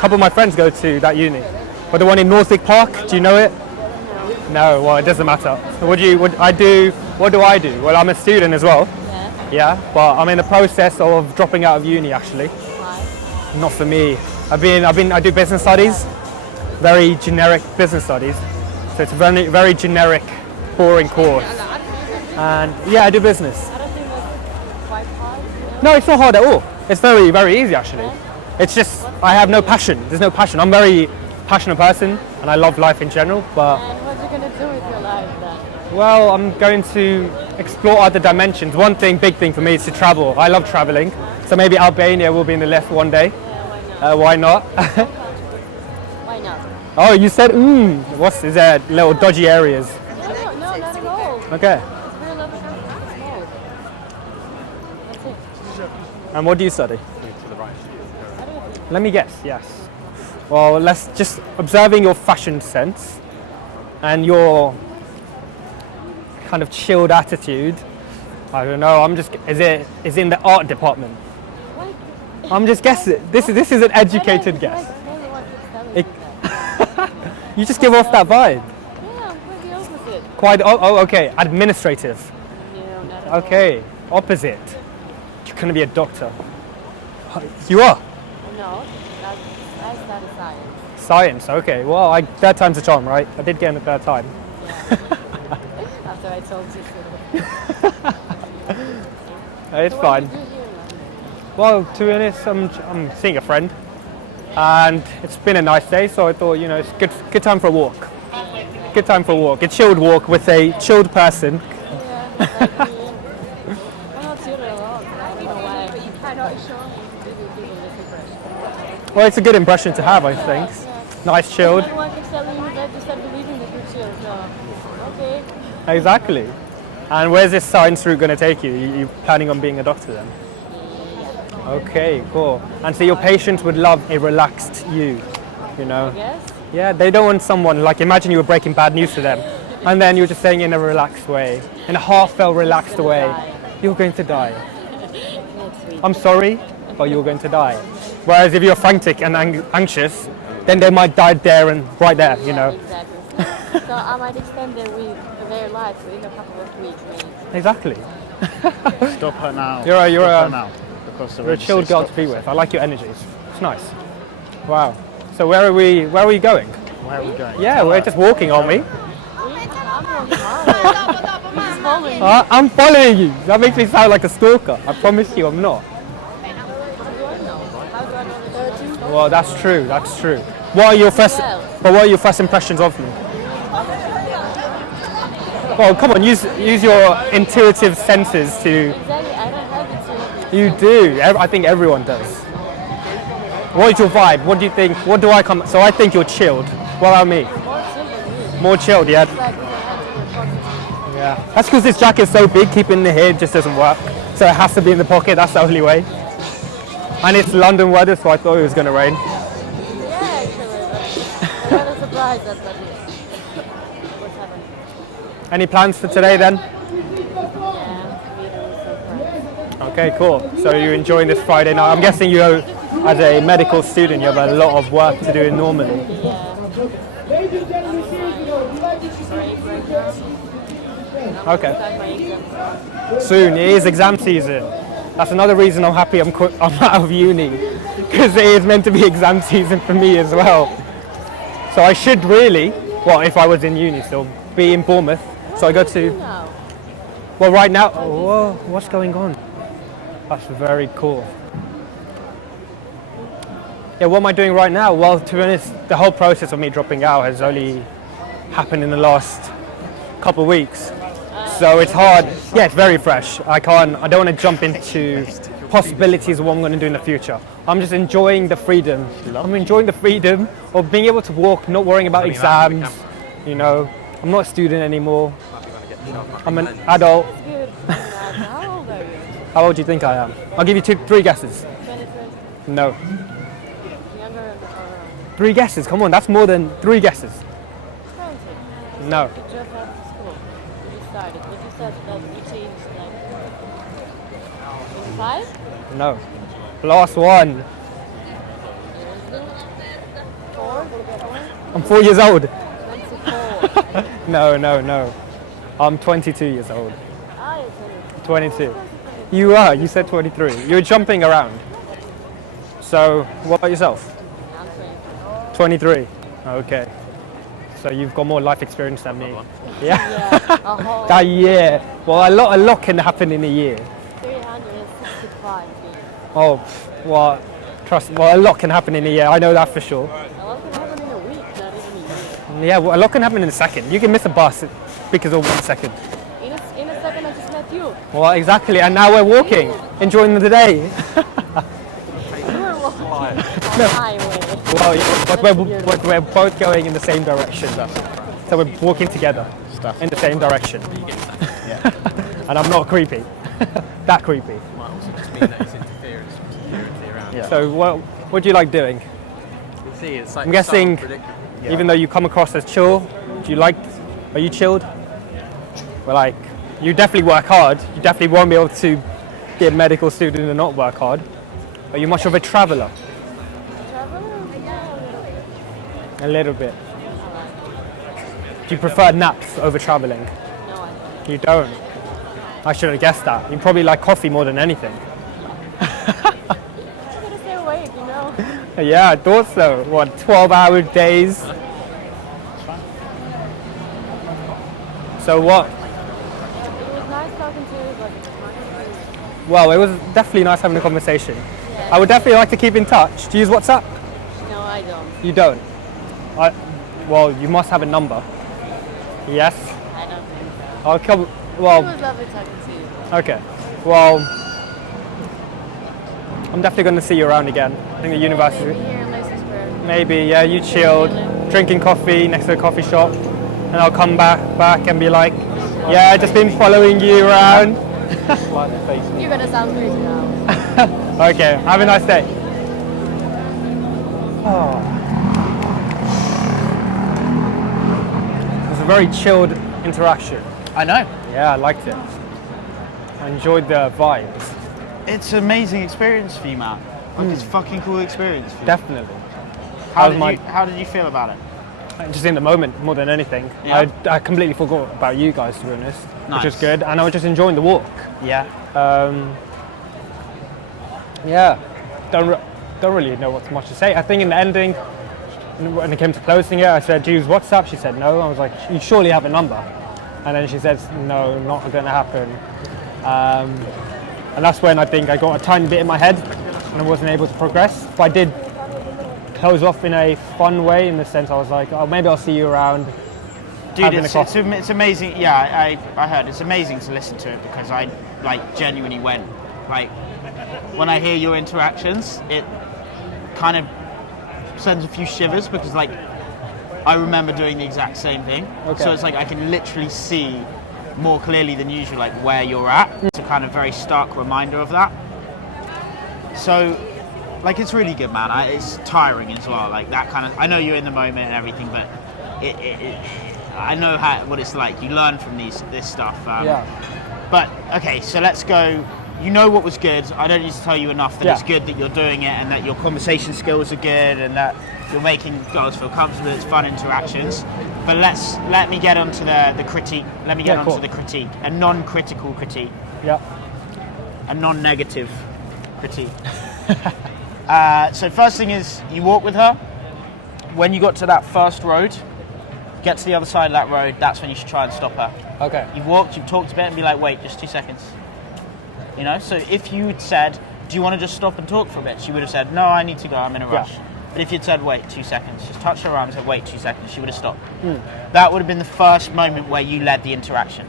couple of my friends go to that uni. But the one in Northwick Park, do you know it? No, well, it doesn't matter. So what do I do? Well, I'm a student as well. Yeah, but I'm in the process of dropping out of uni actually. Why? Not for me. I do business studies, very generic business studies. So it's a very, very generic, boring course. And yeah, I do business. I don't think it's quite hard. No, it's not hard at all. It's very, very easy actually. It's just, I have no passion. There's no passion. I'm a very passionate person and I love life in general, but And what are you going to do with your life then? well, I'm going to explore other dimensions. One big thing for me is to travel. I love traveling. So maybe Albania will be in the list one day. Yeah, why not? Why not? Why not? Oh, you said, is there little dodgy areas? No, not at all. Okay. We're a little bit small. That's it. And what do you study? Let me guess, yes. Well, let's just observing your fashion sense and your kind of chilled attitude. I don't know. Is it in the art department? Why? I'm just guessing. This is an educated guess. You just give off that vibe. Yeah, I'm quite the opposite. Quite. Okay. Administrative. No, not at all. Okay. Opposite. You're gonna be a doctor. You are. No, I study science. Science. Okay. Well, third time's a charm, right? I did get in the third time. After I told you It's so. fine. What do you do here in London? Well, to be honest, I'm seeing a friend, and it's been a nice day. So I thought, it's good time for a walk. Good time for a walk. A chilled walk with a chilled person. Yeah, like me. I'm not chilled at all. I don't know why. But you cannot show me. People this impression. Well, it's a good impression to have, I think. Nice chilled. Everyone keeps telling you that you start believing that you're chilled. So, okay. Exactly. And where's this science route going to take you? You planning on being a doctor then? Okay, cool. And so your patients would love a relaxed you, Yes. Yeah, they don't want someone, like imagine you were breaking bad news to them, and then you're just saying in a relaxed way, in a half-felt relaxed way, you're going to die. I'm sorry, but you're going to die. Whereas if you're frantic and anxious, then they might die there and right there, Exactly. So I might extend their life within a couple of weeks, maybe. Exactly. Stop her now. You're a chilled girl to be with. I like your energies. It's nice. Wow. So where are we going? Where are we going? Yeah, we're just walking, aren't we? I'm walking hard. following you. I'm following you. That makes me sound like a stalker. I promise you, I'm not. How do I know? How do I know the 30? Well, that's true. That's true. What are your first? But what are your first impressions of me? Well, come on, use your intuitive senses to. Exactly, I don't have it to. You do. I think everyone does. What is your vibe? What do you think? What do I come? So I think you're chilled. What about me? More chill than you. More chilled, yeah. It's like with your hands in your pocket. Yeah. That's because this jacket's so big, keeping the hair just doesn't work. So it has to be in the pocket. That's the only way. And it's London weather, so I thought it was going to rain. Yeah, actually, but I'm not surprised that what's happening. Any plans for today then? Yeah, meeting with some friends. Okay, cool. So you're enjoying this Friday night. I'm guessing you, as a medical student, you have a lot of work to do normally. Yeah. Okay. Start my exam. Soon, it is exam season. That's another reason I'm happy I'm out of uni, because it is meant to be exam season for me as well. So I should really, well, if I was in uni still, be in Bournemouth. So I go to, No. well, right now, whoa, what's going on? That's very cool. Yeah, what am I doing right now? Well, to be honest, the whole process of me dropping out has only happened in the last couple of weeks. So it's hard. Yeah, it's very fresh. I don't want to jump into possibilities of what I'm going to do in the future. I'm just enjoying the freedom. I'm enjoying the freedom of being able to walk, not worrying about exams. You know, I'm not a student anymore. I'm an adult. That's good. How old are you? How old do you think I am? I'll give you three guesses. 21st. No. Younger or 3 guesses, come on, that's more than 3 guesses. 20? No. You just after school. You started. What you said that you changed like 25? No. Last one. 4? I'm 4 years old. 24. No. I'm 22 years old. Ah, you're 22. You are, you said 23. You're jumping around. So, what about yourself? I'm 20. 23. Okay. So you've got more life experience than me. Yeah. Yeah, a whole That year. Well, a lot can happen in a year. 365 days. Oh, well, trust me. Well, a lot can happen in a year. I know that for sure. A lot can happen in a week, not even a year. Yeah, well, a lot can happen in a second. You can miss a bus because of 1 second. In a second, I just met you. Well, exactly. And now we're walking, enjoying the day. You were walking on the highway. Well, yeah, but we're both going in the same direction. So we're walking together in the same direction. And I'm not creepy. That creepy. Might also just mean that it's interference from security around. Yeah. So what do you like doing? You see, it's like I'm guessing, so unpredictable. even though you come across as chill, are you chilled? Well, like, you definitely work hard. You definitely won't be able to be a medical student and not work hard. Are you much of a traveller? A little bit. Do you prefer naps over travelling? No, I don't. You don't? I should have guessed that. You probably like coffee more than anything. I'm gonna stay awake, you know? Yeah, I thought so. What, 12-hour days? So what? It was nice talking to you, but Well, it was definitely nice having a conversation. I would definitely like to keep in touch. Do you use WhatsApp? no, I don't. You don't? Well, you must have a number. Yes? I don't think so. I'll come. It Well, was lovely talking to you. okay. Well, I'm definitely going to see you around again. I think the university. Maybe here in Leicester Square. Maybe, yeah, you chilled, drinking coffee next to a coffee shop, and I'll come back and be like, yeah, just been following you around. You're gonna sound crazy now. Okay, have a nice day. Oh. It was a very chilled interaction. I know. Yeah, I liked it. I enjoyed the vibes. It's an amazing experience for you, Matt. Like, it's a fucking cool experience for you. Definitely. How How's did you feel about it? Just in the moment more than anything. Yeah. I completely forgot about you guys, to be honest, Nice. which was good. And I was just enjoying the walk. Yeah. Yeah, don't really know what's much to say. I think in the ending, when it came to closing it, I said, do you use WhatsApp? She said no. I was like, you surely have a number. And then she says, no, not going to happen. And that's when I think I got a tiny bit in my head and I wasn't able to progress. But I did close off in a fun way, in the sense I was like, oh, maybe I'll see you around. Dude, it's amazing. Yeah, I heard it's amazing to listen to it, because I like genuinely went, like, when I hear your interactions, it kind of sends a few shivers, because like I remember doing the exact same thing. Okay. So it's like I can literally see more clearly than usual like where you're at. It's a kind of very stark reminder of that. So like it's really good, man. It's tiring as well. Like that kind of, I know you're in the moment and everything, but I know what it's like. You learn from this stuff. Yeah. But okay, so let's go. You know what was good. I don't need to tell you enough that it's good that you're doing it, and that your conversation skills are good, and that you're making girls feel comfortable. It's fun interactions. But let me get onto the critique. Let me get onto the critique. A non-critical critique. Yeah. A non-negative critique. So first thing is, you walk with her. When you got to that first road, get to the other side of that road, that's when you should try and stop her. Okay. You've walked, you've talked a bit, and be like, wait, just 2 seconds. You know, so if you'd said, do you want to just stop and talk for a bit? She would have said, no, I need to go, I'm in a rush. But if you'd said, wait 2 seconds, just touched her arm and said, wait 2 seconds, she would have stopped. That would have been the first moment where you led the interaction.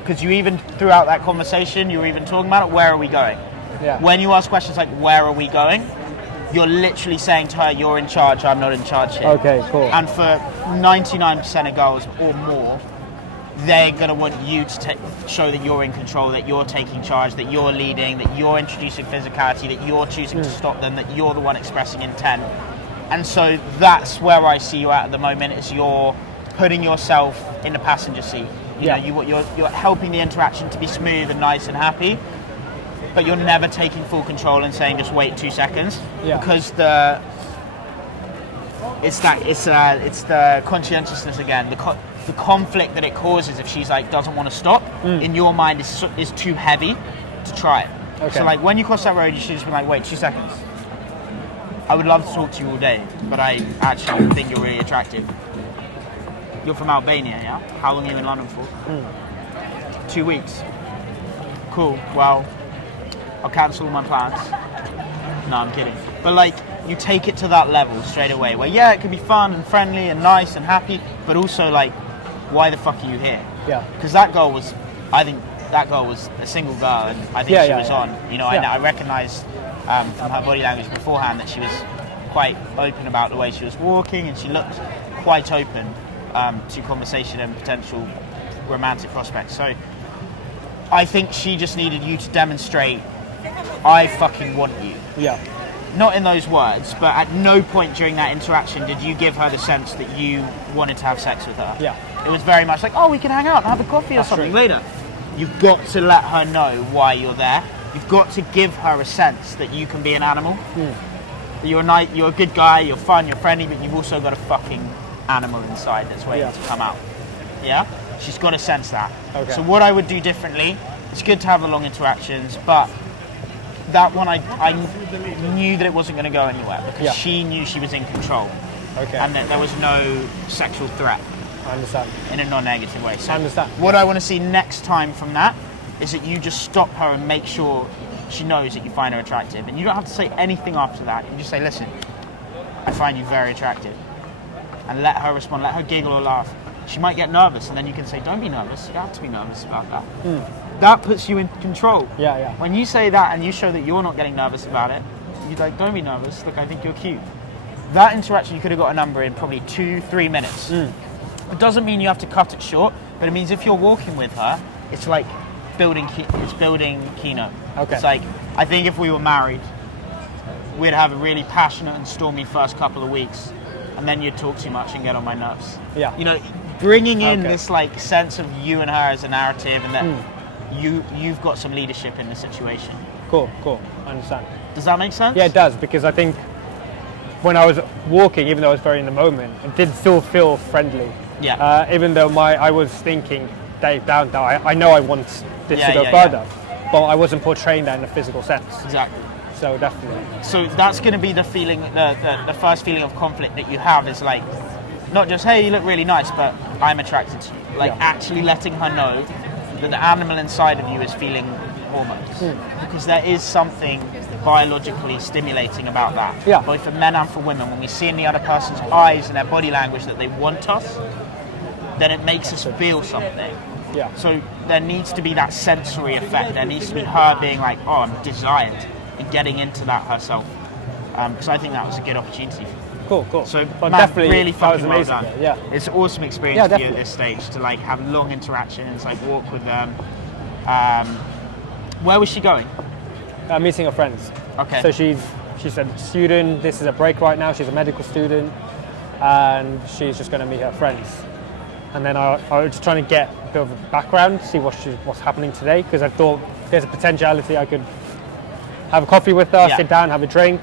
Because you even, throughout that conversation, you were even talking about it, where are we going? Yeah. When you ask questions like, where are we going? You're literally saying to her, you're in charge, I'm not in charge here. Okay, cool. And for 99% of girls or more, they're going to want you to show that you're in control, that you're taking charge, that you're leading, that you're introducing physicality, that you're choosing to stop them, that you're the one expressing intent. And so that's where I see you at the moment, is you're putting yourself in the passenger seat. You know, you're helping the interaction to be smooth and nice and happy, but you're never taking full control and saying just wait 2 seconds, because it's the conscientiousness again, the conflict that it causes if she's like doesn't want to stop in your mind is too heavy to try it. Okay. So like when you cross that road, you should just be like, wait 2 seconds. I would love to talk to you all day, but I actually think you're really attractive. You're from Albania, yeah? How long are you in London for? 2 weeks. Cool. Well, I'll cancel all my plans. No, I'm kidding. But like, you take it to that level straight away, where it can be fun and friendly and nice and happy, but also like, why the fuck are you here? Yeah. Because I think that girl was a single girl, and I think she was on. You know, I recognised from her body language beforehand that she was quite open about the way she was walking, and she looked quite open to conversation and potential romantic prospects. So I think she just needed you to demonstrate, I fucking want you. Yeah. Not in those words, but at no point during that interaction did you give her the sense that you wanted to have sex with her. Yeah. It was very much like, oh, we can hang out and have a coffee or something later. You've got to let her know why you're there. You've got to give her a sense that you can be an animal. That you're a good guy, you're fun, you're friendly, but you've also got a fucking animal inside that's waiting to come out. Yeah? She's got to sense that. Okay. So what I would do differently, it's good to have the long interactions, but that one I knew that it wasn't going to go anywhere, because she knew she was in control. Okay. And that there was no sexual threat. I understand. In a non-negative way. So I understand. What I want to see next time from that is that you just stop her and make sure she knows that you find her attractive. And you don't have to say anything after that. You just say, listen, I find you very attractive. And let her respond, let her giggle or laugh. She might get nervous, and then you can say, don't be nervous. You don't have to be nervous about that. That puts you in control. Yeah, yeah. When you say that and you show that you're not getting nervous about it, you're like, don't be nervous. Look, I think you're cute. That interaction, you could have got a number in probably 2-3 minutes. It doesn't mean you have to cut it short, but it means if you're walking with her, it's like building Kino. Okay. It's like, I think if we were married, we'd have a really passionate and stormy first couple of weeks, and then you'd talk too much and get on my nerves. Yeah. You know, bringing in this like sense of you and her as a narrative, and that you've got some leadership in the situation. Cool, I understand. Does that make sense? Yeah, it does, because I think when I was walking, even though I was very in the moment, it did still feel friendly. Yeah. Even though I was thinking, Dave, down, I know I want this to go further, but I wasn't portraying that in a physical sense. Exactly. So definitely. So that's going to be the feeling, the first feeling of conflict that you have is like, not just, hey, you look really nice, but I'm attracted to you. Like actually letting her know that the animal inside of you is feeling hormones. Because there is something biologically stimulating about that. Both for men and for women. When we see in the other person's eyes and their body language that they want us, then it makes us feel something. So there needs to be that sensory effect. There needs to be her being like, oh, I'm desired, and getting into that herself. Because I think that was a good opportunity. Cool. So but man, definitely, really fucking well amazing. done. It's an awesome experience for you at definitely. this stage to like have long interactions, like walk with them. Where was she going? Meeting her friends. Okay. So she's a student. This is a break right now. She's a medical student, and she's just going to meet her friends. And then I was just trying to get a bit of a background, see what's happening today, because I thought there's a potentiality I could have a coffee with her, sit down, have a drink.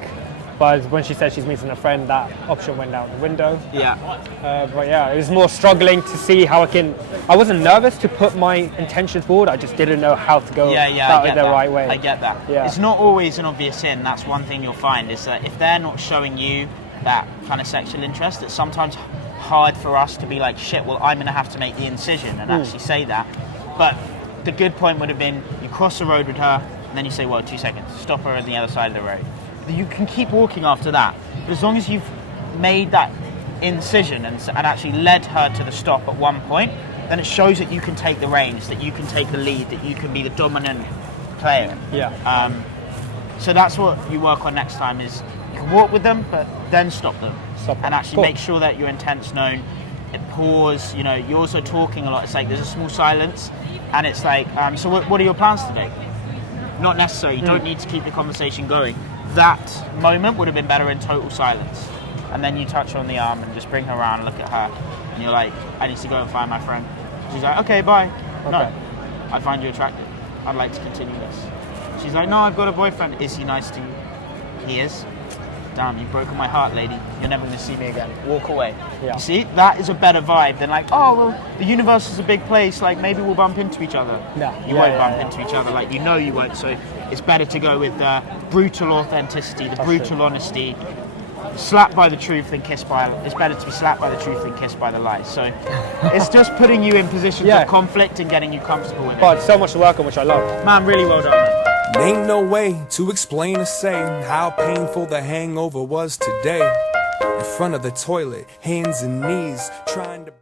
But when she said she's meeting a friend, that option went out the window. But it was more struggling to see how I wasn't nervous to put my intentions forward, I just didn't know how to go about it the right way. I get that. It's not always an obvious sin. That's one thing you'll find, is that if they're not showing you that kind of sexual interest, it's sometimes hard for us to be like, shit, well, I'm going to have to make the incision and actually say that. But the good point would have been, you cross the road with her, and then you say, well, 2 seconds, stop her on the other side of the road. You can keep walking after that, but as long as you've made that incision and actually led her to the stop at one point, then it shows that you can take the reins, that you can take the lead, that you can be the dominant player. So that's what you work on next time, is you can walk with them, but then stop them. And actually make sure that your intent's known. Pause, you're also talking a lot. It's like there's a small silence, and it's like, so what are your plans today? Not necessary, you don't need to keep the conversation going. That moment would have been better in total silence. And then you touch her on the arm and just bring her around and look at her. And you're like, I need to go and find my friend. She's like, okay, bye. No, I find you attractive. I'd like to continue this. She's like, no, I've got a boyfriend. Is he nice to you? He is. Damn, you've broken my heart, lady. You're never going to see me again. Walk away. You see, that is a better vibe than like, oh, well, the universe is a big place. Like, maybe we'll bump into each other. You won't bump into each other. Like, you won't. So it's better to go with the brutal authenticity, the brutal honesty. Slapped by the truth than kissed by. It's better to be slapped by the truth than kissed by the lies. So it's just putting you in positions of conflict and getting you comfortable with it. But so much to work on, which I love. Man, really well done, man. Ain't no way to explain or say how painful the hangover was today. In front of the toilet, hands and knees, trying to